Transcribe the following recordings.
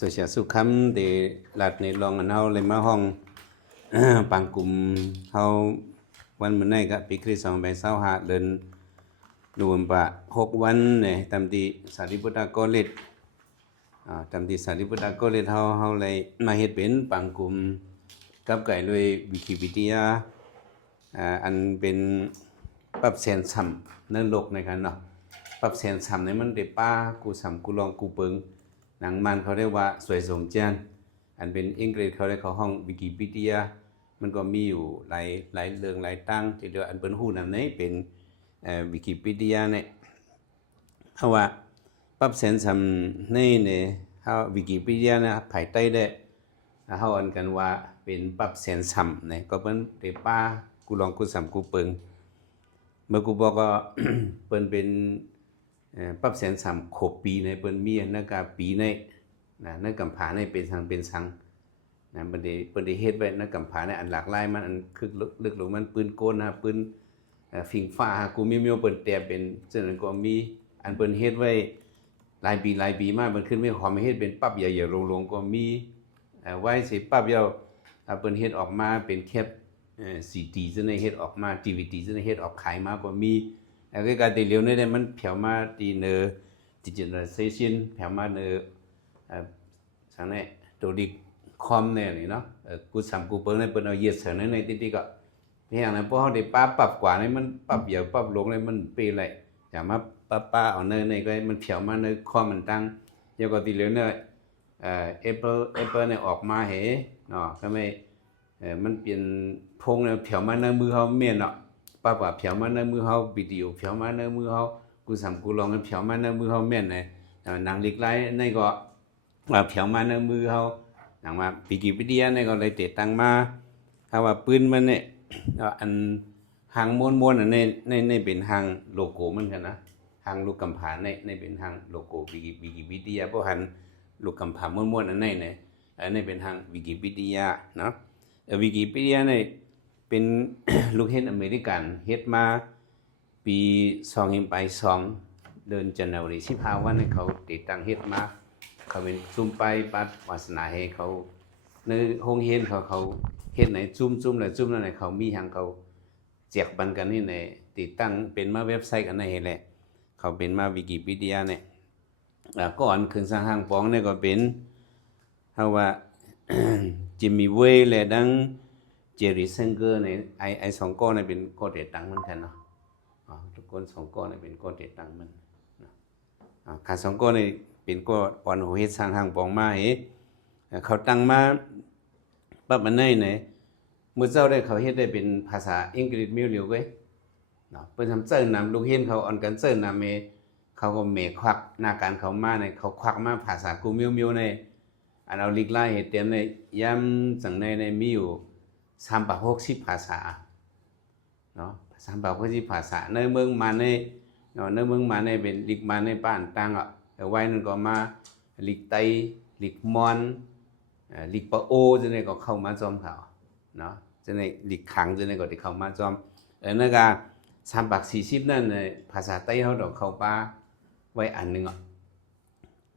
สุชาสุขำเดลัดในลองอันเฮาเลยมาห้องปังกลุ่มเฮาวันมื้อนี้ก็ปีคริสต์2525เดือนโนเวมเบอร์6วันเนี่ยตามที่สารีบุตรกอเลจตามที่สารีบุตรกอเลจเฮาเลยมาเฮ็ดเป็นปังกลุ่มกับไก่ด้วยวิกิพีเดียอันเป็นปรับแสนซ้ำในโลกในกันเนาะปรับแสนซ้ำในมันได้ป้ากูซ้ำกูลองกูเปิงหนังมันเขาเรียกว่าสวยสงเจียนอันเป็นอังกฤษเขาเรียกเขาห้องวิกิพีเดียมันก็มีอยู่หลายเรื่องหลายตั้งที่เรียกอันเป็นฮู้นำนี้เป็นวิกิพีเดียเนี่ยเพราะว่าปรับแสนซ้ำในเฮาวิกิพีเดียนะภายใต้ได้เฮาอันกันว่าเป็นปรับแสนซ้ำเนี่ยก็เป็นได้ป้ากูลองกูซ้ำกูเปิงเมื่อกูบอกก็ เปิ้นเป็นปรับแสนซ้ำครบปีในเปิ้นมีนักกาปีในนักกำผาในเป็นสังนะเปิ้นได้เฮ็ดไว้นักกำผาในอันหลากหลายมันอันคึกลึกลงมันปืนโกนนะปืนฝิ่งฟ้ากูมีเปิ้นแต่เป็นจังนั้นก็มีอันเปิ้นเฮ็ดไว้หลายปีมามันขึ้นมีความเฮ็ดเป็นปรับใหญ่ๆลงๆก็มีไว้สิปรับยาวเปิ้นเฮ็ดออกมาเป็นแคปCD จะในเฮ็ดออกมา DVD จะในเฮ็ดออกขายมาก็มีแล้วก็การติเหลียวนี่ได้มันเผียวมาที่เนอ digitalization เผียวมาเนอสังเนี่ยตัวดิคอมเนี่ยนี่เนาะกูสำกูเปิ้นเนี่ยเปิ้นเอาเย็ดเสนในติก็เพียงนั้นพวกเฮาได้ปรับกว่านี่มันปรับเยอะปรับลงเลยมันเปไหลอย่ามาป้าเอาเนอก็มันเผียวมาเนอคอมมันตั้งเดี๋ยวก็ติเหลียวเนี่ยApple เนี่ยออกมาเหเนาะก็ไม่มันเปลี่ยนพงเนี่ยเผียวมาในมือเฮาแม่นเนาะป้าว่าเผียวมาในมือเฮาวิดีโอเผียวมาในมือเฮากูสำกูลองกันเผียวมาในมือเฮาแม่นเลยหนังลิกไลในก็ว่าเผียวมาในมือเฮาหนังว่าวิกิพีเดียในก็เลยติดตั้งมาถ้าว่าปืนมันเนี่ยอันหางม้วนๆอันในเป็นหางโลโก้เหมือนกันนะหางลูกกำผาในเป็นหางโลโก้วิกิพีเดียเพราะหันลูกกำผาม้วนๆอันเนี่ยอันนี้เป็นทางวิกิพีเดียเนาะวิกิพีเดียเนี่ยเป็น ลูกเฮ็ดอเมริกันเฮ็ดมาปี2002เดือนกันยายน15วันให้เขาติดตั้งเฮ็ดมาเขาเป็นซุ่มไปปัดวาสนาให้เขาในโรงเรียนเขาเฮ็ดไหนซุ่มแล้วซุ่มนั่นเขามีทางเขาแจกปันกันนี่ในติดตั้งเป็นมาเว็บไซต์กันนั่นแหละเขาเป็นมาวิกิพีเดียเนี่ยก่อนขึ้นสร้างห้างปองเนี่ยก็เป็นเฮาว่าจิมมี่เวย์และดังเจอรี่เซนเกอร์ในไอสองก้อนเนี่ยเป็นก้อนเด็ดตังมันกันเนาะทุกคนสองก้อนเนี่ยเป็นก้อนเด็ดตังมันขาสองก้อนเนี่ยเป็นก้อนอ่อนหัวเฮ็ดสร้างห้างปองมาเขาตั้งมาปั๊บมันไหนเมื่อเจ้าได้เขาเฮ็ดได้เป็นภาษาอังกฤษมิ้วเหลียวเว้ยเนาะเพิ่นทำเจิ้นนำลูกเห็นเขาอ่อนกันเจิ้นนำเขาก็เมควักหน้าการเขามาในเขาควักมาภาษากูมิ้วในอันเอาลิกไล่เหตุเต็มในย้ำสังในมีอยู่360ภาษาเนาะ360ภาษาในเมืองมาในเนาะในเมืองมาในเป็นลิกมาในบ้านตั้งอ่ะแต่ไว้นั่นก็มาลิกไตลิกมอนลิกปะโอจังได๋ก็เข้ามาจอมเขาเนาะจังได๋ลิกขังจังได๋ก็ได้เข้ามาจอมนั่นก็340นั่นในภาษาไต้เฮาดอกเข้าป่าไว้อันนึงอ่ะ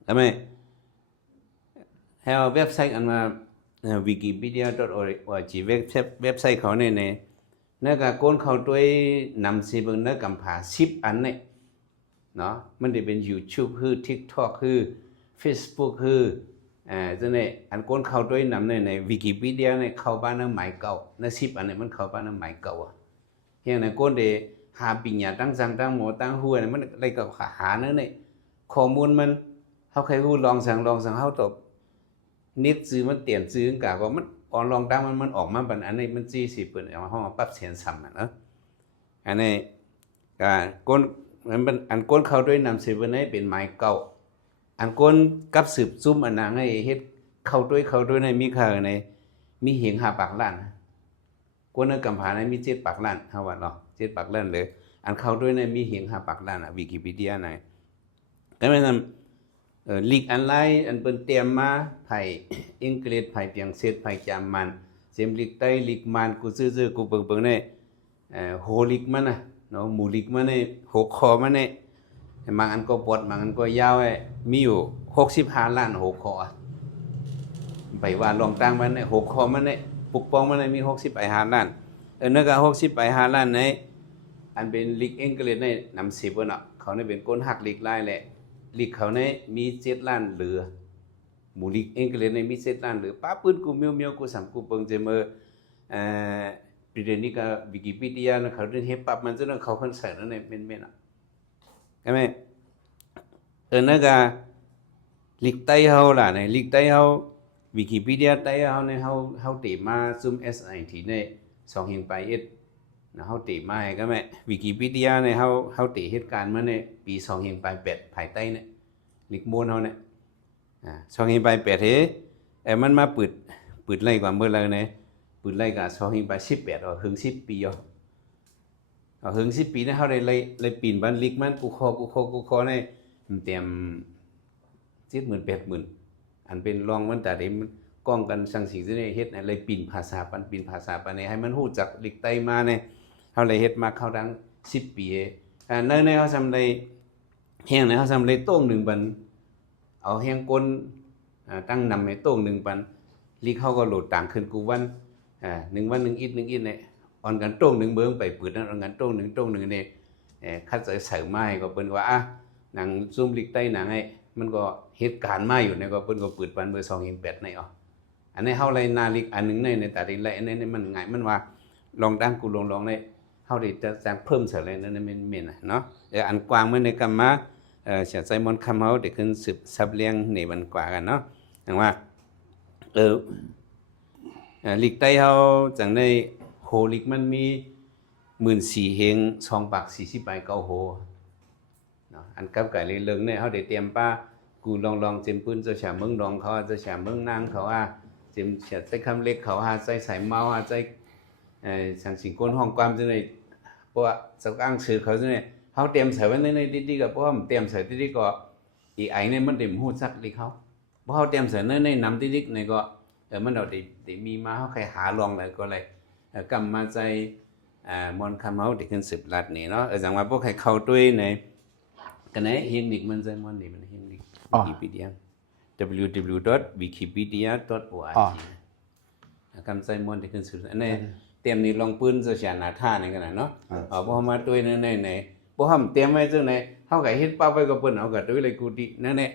แล้วมั้ยให้เอาเว็บไซต์อันมา wikipedia.org เว็บไซต์เขาเนี่ยนั่นก็คนเขาด้วยนำสิเบิ่งนักกำผา10อันเนี่ยเนาะมันได้เป็น YouTube คือ TikTok คือ Facebook คือจังได๋อันคนเขาด้วยนำใน Wikipedia เนี่ยเข้าบ้านนำหมายเก่าใน10อันเนี่ยมันเข้าบ้านนำหมายเก่าอ่ะเฮียงนั้นคนได้หาปิญญาตั้งสังตั้งหมอตั้งฮู้เนี่ยมันอะไรก็หานั่นนี่ข้อมูลมันเฮาเคยฮู้ลองสังเฮาตบนิดซื้อมันเตียนซื้อกะว่ามันออนลองดังมันออกมาบัดอันนี้มัน40เปิ้นเอามาเฮามาปรับเสียงซ้ำเนาะอันนี้ก็คนมันอันคนเข้าด้วยนำสืบไว้ในเป็นหมายเก่าอันคนกับสืบซุ่มอันนางให้เฮ็ดเข้าด้วยในมีค่าในมีเหง5ปากล้านคนในกำผาในมี7ปากล้านเฮาว่าเนาะ7ปากล้านเลยอันเข้าด้วยในมีเหง5ปากล้านวิกิพีเดียไหนแต่แม่นำลีกอันไลอันเปิ้นเตรียมมาไผอังกฤษไผเปียงเซดไผจามมันเสียมลีกใต้ลีกมันกูซื่อๆกูเบิ่งๆในโหลีกมันน่ะเนาะหมู่ลีกมันในหัวข้อมันในบางอันก็ปวดบางอันก็ยาวมีอยู่65ล้านหัวข้อ ไปว่าลองตั้งมันเนี่ย6ข้อมันเนี่ยปกป้องมันเนี่ยมี60 ล้านนั่นก็60 ล้านในอันเป็นลีกอังกฤษเนี่ยนำ10เนาะเขาเนี่ยเป็นคนหักลีกลายแหละลีกเขาเนี่ยมี7 ล้านเหลือหมู่ลีกอังกฤษเนี่ยมี7 ล้านเหลือป้าปื้นกูเมียวกูสังกูเปิงเจมประเด็นนี้ก็วิกิพีเดียนะเขาเรียนเฮปับมันจะต้องเขาคนใส่แล้วเนี่ยเป็นอ่ะใช่ไหมนั่นก็ลีกใต้เฮาล่ะเนี่ยลีกใต้เฮาวิกิพีเดียใต้เฮาเนี่ยเฮาตีมาซุ่ม SIT เนี่ย2 หิงไปนะเฮาตีมาก็แม่วิกิพีเดียเนี่ยเฮาตีเหตุการณ์มาเนี่ยปี2 หิงไป8ภายใต้เนี่ยลีกมูลเฮาเนี่ย2 หิงไป8เฮ้มันมาปืดไล่กว่าเมื่อไรเนี่ยปืนไล่กับ2 หิงไป18หึง10 ปีหึง10 ปีเนี่ยเฮาได้ไล่ปีนบ้านลีกมันกูคอเนี่ยเตรียม70,000 80,000อันเป็นรองมันแต่เดี๋ยวก้องกันสังสิ่งที่เฮ็ดอะไรปีนภาษาปันให้มันฮู้จักลีกใต้มาเนี่ยเฮาเลยเฮ็ดมาเข้าดัง10 ปีในเฮาทำได้แฮงเฮาทำได้โต้ง1 ปันเอาแฮงก้นตั้งนำให้โต้ง1 ปันลีกเฮาก็โหลดต่างขึ้นกูวัน1 วัน1 อิดเนี่ยออนกันโต้ง1เบิ่งไปปืดนั้นออนกันโต้ง1เนี่ยคัดใส่มาให้ก็เปิ้นว่าหนังซุ่มลีกใต้หนังไอ้มันก็เหตุการณ์มาอยู่เนี่ยก็เปิ้นก็ปืดปันเบอร์2 หิง8ในอันนี้เฮาเลยนาลิกอันนึงในแต่ได้ไล่อันนี้มันง่ายมันว่าลองตั้งกูลองได้เฮาได้จะเพิ่มเสริมอะไรนั่นแม่นเนาะอันกว้างมันในกำมาเสียใจมนคำเฮาได้ขึ้นสืบซับเลี้ยงในมันกว่ากันเนาะอย่างว่าลีกใต้เฮาจังได้โหลีกมันมี14,000เฮง2 ปาก40 ใบ9โหเนาะอันกับไก่เลยเลิงเนี่ยเฮาได้เตรียมป้ากูลองเจิมปืนเจ้าฉาเมืองดองเขาเจ้าฉาเมืองนางเขาจิมเฉียดใจคำเล็กเขาใจใส่เมาใจสังสิงก้นห้องความจังได๋เพราะว่าสักอ้างชื่อเขาจังได๋เฮาเตรียมใส่ไว้ในดีๆก็เพราะว่าเตรียมใส่ดีๆก็อีไอเนี่ยมันได้ฮู้จักลิเขาบ่เฮาเตรียมใส่ในนำดีๆนี่ก็มันเอาได้มีมาเฮาใครหาลองได้ก็เลยกำมาใจมอนคำเฮาได้ขึ้น10 ลัดนี่เนาะจังว่าพวกใครเข้าด้วยในกันไหนเฮงนิกมันใจมอนนี่มันเฮงนิกWikipedia www.wikipedia.org คำใส่มวนที่ขึ้นสุดอันนี้เตรียมนี่ลองปืนจะเสียหน้าท่านี่กันเนาะบ่มาด้วยในบ่ทำเตรียมไว้จังไหนเฮาก็เฮ็ดปั๊บไว้ก็เปิ้นเฮาก็ด้วยเลยกูดินั่นแหละ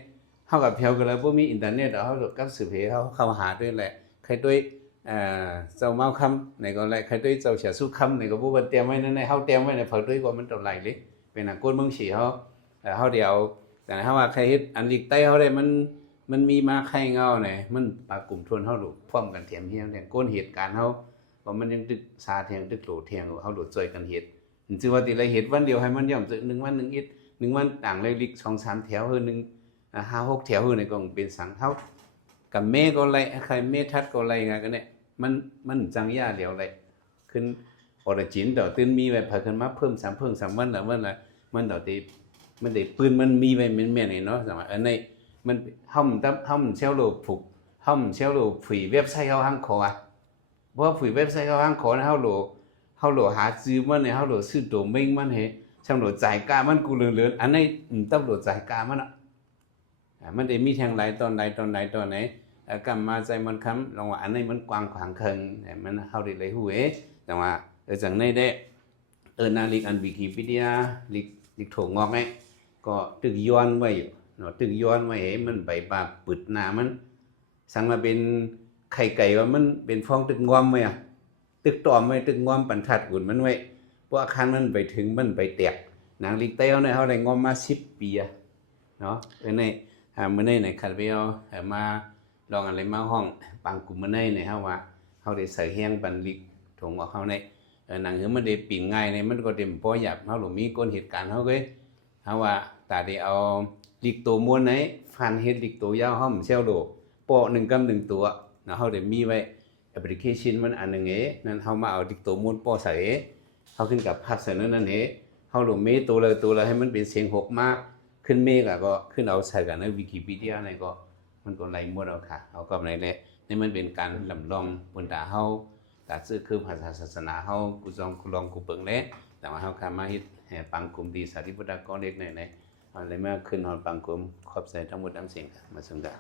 เฮาก็เพียวกันแล้วบ่มีอินเทอร์เน็ตเฮาก็กับสืบเฮเฮาเข้าหาด้วยแหละใครด้วยเจ้าเมาคำในก็แหละใครด้วยเจ้าเสียสุคำในก็บ่เตรียมไว้นั่นแหละเฮาเตรียมไว้ในเผาด้วยก็มันเท่าไหร่เลยเป็นก้นเมืองฉีเฮาเดียวแต่ถ้าว่าใครเฮ็ดอันลีกใต้เฮาได้มันมีมาไข่เงาเนี่ยมันปากกลุ่มทวนเฮาดูพร้อมกันเถียมเฮียงแต่ก้นเหตุการณ์เฮาว่ามันยังตึกซาเถียงตึกโหลเถียงเฮาโดดช่วยกันเฮ็ดจึงว่าติละเฮ็ดวันเดียวให้มันย่อมสึ1 วัน1 อิด1 วันต่างเลยลิก 2-3 แถวนึง5-6 แถวนี่ก็เป็นสังเฮากับเมก็ไล่ใครเมทัดก็ไล่กันเนี่ยมันจังย่าเหลียวไล่ขึ้นออริจินดอกตื่นมีไว้พาขึ้นมาเพิ่ม3 วันแล้วมันดอกติมันได้ปืนมันมีไว้แม่นๆนี่เนาะจังว่าอันนี้มันห้ำเชลโลผูกห้ำเชลโลผุยเว็บไซต์เขาห้างขอเพราะผุยเว็บไซต์เขาห้างขอนะเฮาโหลหาซื้อมันเนี่ยเฮาโหลซื้อโดเมนมันเฮช่างโหลจ่ายกามันกูเหลืออันนี้ต้องโหลจ่ายกามันมันได้มีทางหลายตอนไหนกำมาใจมันคำลองว่าอันนี้มันกว้างขวางเคิงมันเฮาได้เลยฮู้แต่ว่าจังได๋เด้นาลิกอันวิกิพีเดียลิกโถงอกไงก็ตึกย้อนไว้อยู่เนาะตึกย้อนไว้ให้มันใบปากปึดหน้ามันสั่งมาเป็นไข่ไก่ว่ามันเป็นฟองตึกงอมไว้ตึกตอมไว้ตึกงอมปันทัดกุ่นมันไว้เพราะอาคารมันไปถึงมันไปแตกนางลิกเต้าเนี่ยเฮาได้งอมมา10 ปีเนาะในมื้อนี้ในคัดไปเอามาลองอะไรมาห้องปางกลุ่มมื้อนี้ในเฮาว่าเฮาได้ใส่แฮงปันลิกถงออกเฮาในหนังมันได้ปีนง่ายในมันก็เต็มพอหยับเฮาหลมีก้นเหตุการณ์เฮาเว้ยเฮาว่าตาได้เอาลิกตัวมวนไหนฟันเฮ็ดลิกตัวยาวเฮาเซลโดปอ1 กับ 1 ตัวเนาะเฮาได้มีไว้แอปพลิเคชันมันอันนึงนั่นเฮามาเอาลิกตัวมวนปอใส่เฮาขึ้นกับภาพเสนอนั่นเฮาหลเมตัวละให้มันเป็นเสียง6มาขึ้นเมก็ขึ้นเอาใส่กันในวิกิพีเดียในก็มันก็ไล่หมดเอาค่ะเอากับไหนแหละนี่มันเป็นการลำลองบนตาเฮาตาซื่อคือภาษาศาสนาเฮากูจองกูลองกูเปิงแลแต่ว่าเฮาคามาเฮ็ดปังกลุ่มดีสาธิพุทธกรเล็กไหนอะไรมาขึ้นฮอดปังกลุ่มขอบใจทั้งหมดทั้งสิ้นมาซึ่งกัน